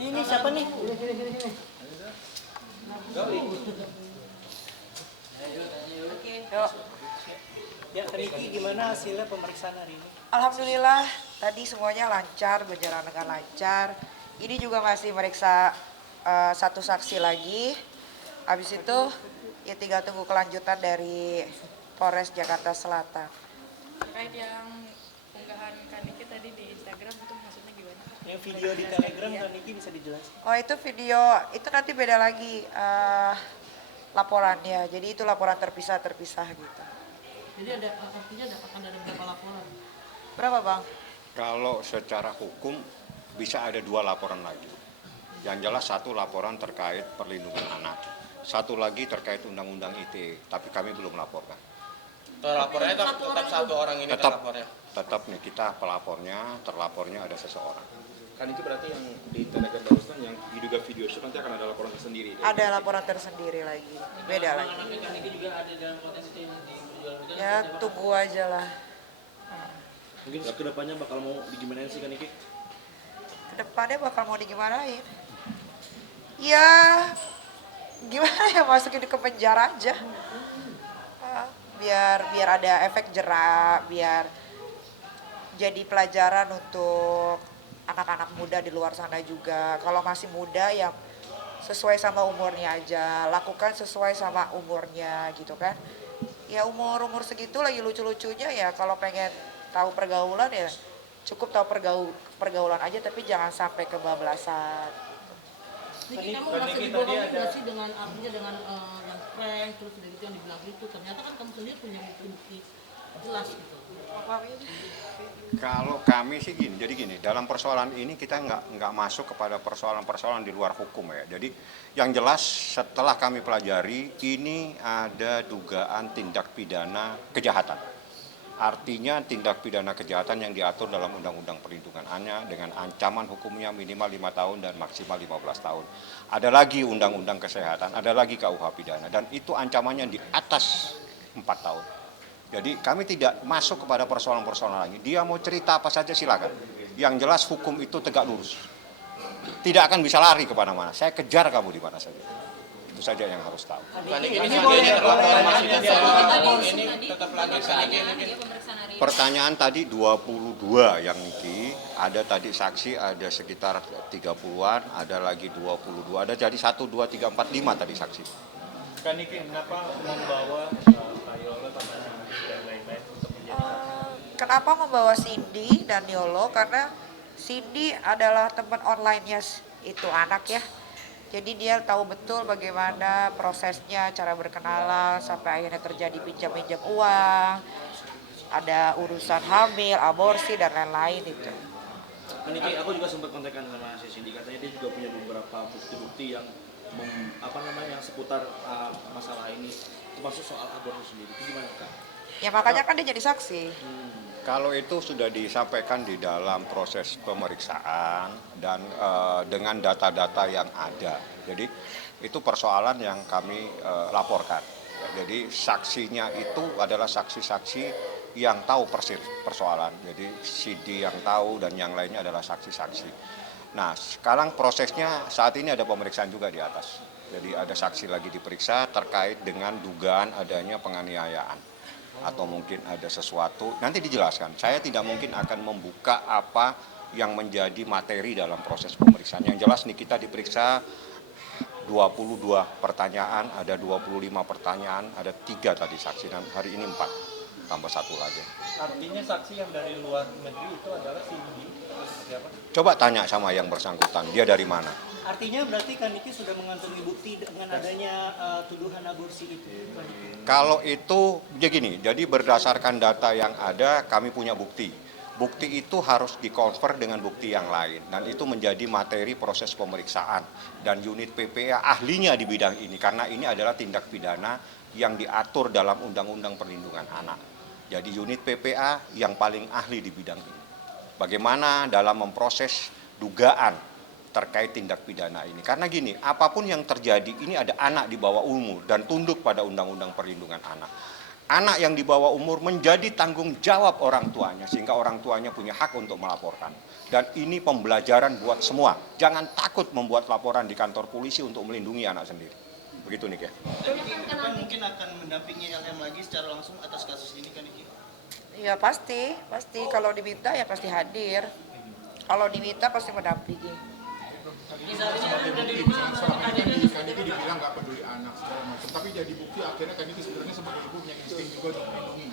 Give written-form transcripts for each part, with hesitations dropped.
Ini siapa nih? Yuk. Ya, Niki, gimana hasilnya pemeriksaan hari ini? Alhamdulillah tadi semuanya lancar, berjalan dengan lancar. Ini juga masih meriksa satu saksi lagi. Habis itu ya tinggal tunggu kelanjutan dari Polres Jakarta Selatan. Terkait yang unggahan Kaniki tadi di Instagram itu maksudnya gimana? Yang video di Telegram kan Niki bisa dijelaskan? Oh itu video, itu nanti beda lagi laporannya. Jadi itu laporan terpisah gitu. Jadi artinya akan ada berapa laporan? Berapa Bang? Kalau secara hukum bisa ada 2 laporan lagi. Yang jelas satu laporan terkait perlindungan anak. Satu lagi terkait undang-undang ITE, tapi kami belum laporkan. Lapornya tetap satu orang ini terlapornya. Tetap nih kita pelapornya, terlapornya ada seseorang. Kan itu berarti yang di Telegram barusan yang diduga video shoot nanti akan ada laporan tersendiri. Ada laporan tersendiri lagi, beda lagi. Ya tunggu aja lah. Mungkin kedepannya bakal mau digimanain sih kan Niki? Kedepannya bakal mau digimanain? Ya gimana ya, masukin ke penjara aja. Biar ada efek jerak, biar jadi pelajaran untuk anak-anak muda di luar sana juga. Kalau masih muda ya sesuai sama umurnya aja, lakukan sesuai sama umurnya gitu kan. Ya umur segitu lagi lucu-lucunya ya, kalau pengen tahu pergaulan ya cukup tahu pergaulan aja, tapi jangan sampai kebablasan. Niki, kamu merasa dibohongi nggak sih dengan artinya dengan yang prank terus dari itu yang dibilang itu, ternyata kan kamu sendiri punya bukti jelas gitu. Kalau kami sih gini, jadi gini, dalam persoalan ini kita nggak masuk kepada persoalan-persoalan di luar hukum ya. Jadi yang jelas setelah kami pelajari ini ada dugaan tindak pidana kejahatan. Artinya tindak pidana kejahatan yang diatur dalam Undang-Undang Perlindungan Anak dengan ancaman hukumnya minimal 5 tahun dan maksimal 15 tahun. Ada lagi Undang-Undang Kesehatan, ada lagi KUH pidana, dan itu ancamannya di atas 4 tahun. Jadi kami tidak masuk kepada persoalan-persoalan lagi. Dia mau cerita apa saja silakan. Yang jelas hukum itu tegak lurus. Tidak akan bisa lari kemana-mana. Saya kejar kamu di mana saja. Itu saja yang harus tahu. Ini terlapor masih ini tetap lagi Pertanyaan tadi 22 yang Niki, ada tadi saksi ada sekitar 30-an, ada lagi 22, ada jadi 1, 2, 3, 4, 5 tadi saksi. Kan Niki, kenapa membawa Yolo dan lain-lain untuk Kenapa membawa Cindy dan Yolo? Karena Cindy adalah teman online-nya itu anak ya. Jadi dia tahu betul bagaimana prosesnya, cara berkenalan, sampai akhirnya terjadi pinjam-pinjam uang, ada urusan hamil, aborsi, dan lain-lain itu. Niki, aku juga sempat kontekan sama si Cindy, katanya dia juga punya beberapa bukti-bukti yang yang seputar masalah ini, termasuk soal aborsi sendiri. Itu gimana Kak? Ya makanya kan dia jadi saksi. Kalau itu sudah disampaikan di dalam proses pemeriksaan dan dengan data-data yang ada. Jadi itu persoalan yang kami laporkan. Jadi saksinya itu adalah saksi-saksi yang tahu persis persoalan. Jadi CD yang tahu dan yang lainnya adalah saksi-saksi. Nah sekarang prosesnya saat ini ada pemeriksaan juga di atas. Jadi ada saksi lagi diperiksa terkait dengan dugaan adanya penganiayaan. Atau mungkin ada sesuatu, nanti dijelaskan. Saya tidak mungkin akan membuka apa yang menjadi materi dalam proses pemeriksaan. Yang jelas nih kita diperiksa 22 pertanyaan, ada 25 pertanyaan, ada 3 tadi saksi, dan hari ini 4, tambah 1 lagi. Artinya saksi yang dari luar negeri itu adalah Cindy atau siapa? Coba tanya sama yang bersangkutan, dia dari mana? Artinya berarti kan Niki sudah mengantongi bukti dengan adanya tuduhan aborsi itu. Kalau itu begini, jadi berdasarkan data yang ada kami punya bukti. Bukti itu harus dikonver dengan bukti yang lain dan itu menjadi materi proses pemeriksaan dan unit PPA ahlinya di bidang ini karena ini adalah tindak pidana yang diatur dalam Undang-Undang Perlindungan Anak. Jadi unit PPA yang paling ahli di bidang ini. Bagaimana dalam memproses dugaan terkait tindak pidana ini. Karena gini, apapun yang terjadi ini ada anak di bawah umur dan tunduk pada Undang-Undang Perlindungan Anak. anak yang di bawah umur menjadi tanggung jawab orang tuanya, sehingga orang tuanya punya hak untuk melaporkan. Dan ini pembelajaran buat semua. Jangan takut membuat laporan di kantor polisi untuk melindungi anak sendiri. Begitu Niki ya. Depan mungkin akan mendampingi LM lagi secara langsung atas kasus ini kan Niki? Ya pasti. Kalau diminta ya pasti hadir. Kalau diminta pasti mendampingi. Selama ini kan Kaniki dibilang nggak peduli anak segala macam, tapi jadi bukti akhirnya Kaniki sebenarnya sebagai ibu punya insting juga untuk melindungi.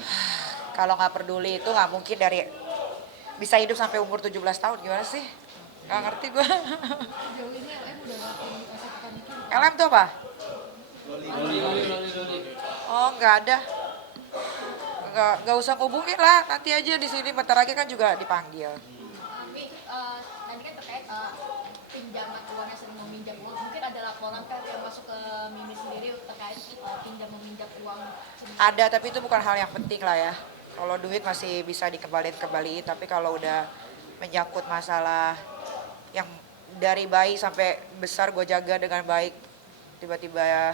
Kalau nggak peduli itu nggak mungkin dari bisa hidup sampai umur 17 tahun, gimana sih? Nggak ngerti gue. Sejauh ini LM udah ngelakuin kasus Kaniki. LM tuh apa? Oh nggak ada. Nggak usah hubungin lah, nanti aja di sini bentar lagi kan juga dipanggil. Tapi nanti kan terkait pinjaman uangnya sering meminjam uang, mungkin ada laporan kan yang masuk ke Mimi sendiri terkait pinjam meminjam uang. Ada, tapi itu bukan hal yang penting lah ya. Kalau duit masih bisa dikembaliin, tapi kalau udah menyangkut masalah yang dari bayi sampai besar gue jaga dengan baik, tiba-tiba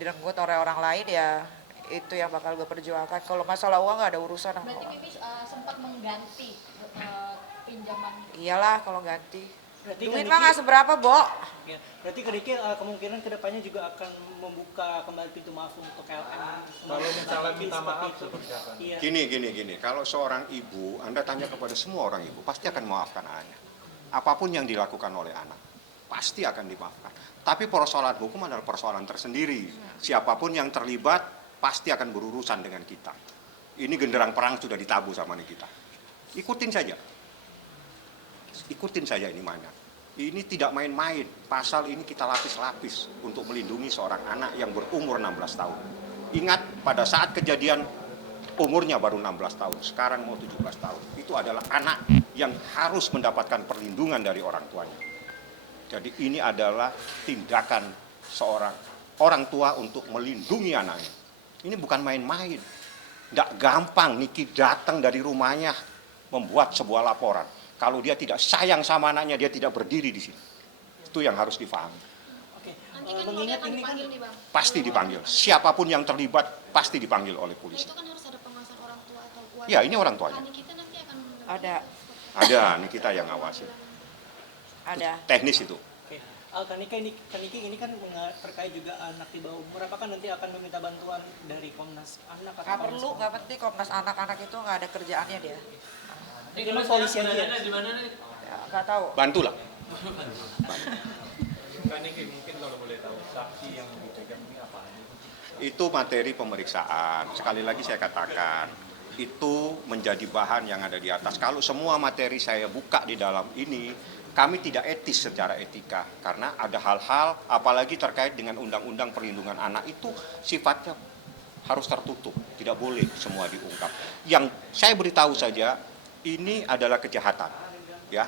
direnggut oleh orang lain, ya itu yang bakal gue perjuangkan. Kalau masalah uang gak ada urusan sama Berarti orang. Mimi sempat mengganti pinjaman. Iyalah kalau ganti. Berarti Duit Kaniki- mah gak seberapa, Bo. Ya, berarti Kaniki kemungkinan kedepannya juga akan membuka kembali pintu maaf untuk LM. Kalau misalnya minta maaf seperti apa? Iya. Gini. Kalau seorang ibu, Anda tanya kepada semua orang ibu, pasti akan memaafkan anaknya. Apapun yang dilakukan oleh anak, pasti akan dimaafkan. Tapi persoalan hukum adalah persoalan tersendiri. Siapapun yang terlibat, pasti akan berurusan dengan kita. Ini genderang perang sudah ditabuh sama kita. Ikutin saja ini mainnya. Ini tidak main-main. Pasal ini kita lapis-lapis untuk melindungi seorang anak yang berumur 16 tahun. Ingat pada saat kejadian umurnya baru 16 tahun, sekarang mau 17 tahun. Itu adalah anak yang harus mendapatkan perlindungan dari orang tuanya. Jadi ini adalah tindakan seorang orang tua untuk melindungi anaknya. Ini bukan main-main. Tidak gampang Niki datang dari rumahnya membuat sebuah laporan. Kalau dia tidak sayang sama anaknya, dia tidak berdiri di sini. Itu yang harus difahami. Oke. Nanti kan Mengingat akan ini kan dipanggil nih Bang. Pasti dipanggil. Siapapun yang terlibat pasti dipanggil oleh Nah, polisi. itu kan harus ada pengawasan orang tua atau keluarga. Ya, ini orang tuanya. Kani kita nanti akan Ada. Ada, ini kita yang ngawasi. Ada. Teknis itu. Oke, Kaniki ini kan terkait juga anak di bawah umur. Apakah nanti akan meminta bantuan dari Komnas Anak? Gak perlu, gak penting. Komnas anak-anak itu gak ada kerjaannya dia. Ini polisi aja. Ya, gak tahu. Bantulah. Kaniki mungkin kalau boleh tahu saksi yang dipegang ini apa aja? Itu materi pemeriksaan. Sekali lagi saya katakan, itu menjadi bahan yang ada di atas. Kalau semua materi saya buka di dalam ini, kami tidak etis secara etika. Karena ada hal-hal, apalagi terkait dengan Undang-Undang Perlindungan Anak, itu sifatnya harus tertutup. Tidak boleh semua diungkap. Yang saya beritahu saja, ini adalah kejahatan. Ya.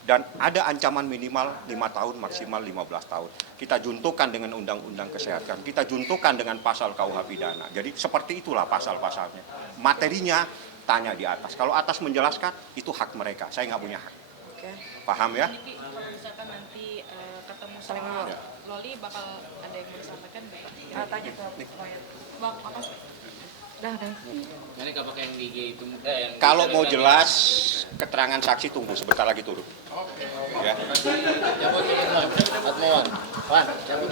Dan ada ancaman minimal 5 tahun, maksimal 15 tahun. Kita juntukan dengan Undang-Undang Kesehatan, kita juntukan dengan pasal KUH pidana. Jadi seperti itulah pasal-pasalnya. Materinya tanya di atas. Kalau atas menjelaskan, itu hak mereka. Saya nggak punya hak. Oke. Paham ya? Niki, kalau misalkan nanti ketemu Saling sama dulu. Loli bakal ada yang mau disampaikan nggak? Tanya ke Boyan. Bang, makasih. Dah. Ini nggak pakai yang di IG itu? Yang Kalau mau jelas, keterangan saksi tunggu sebentar lagi turun. Ya. cabut ini Wan. Wan, cabut.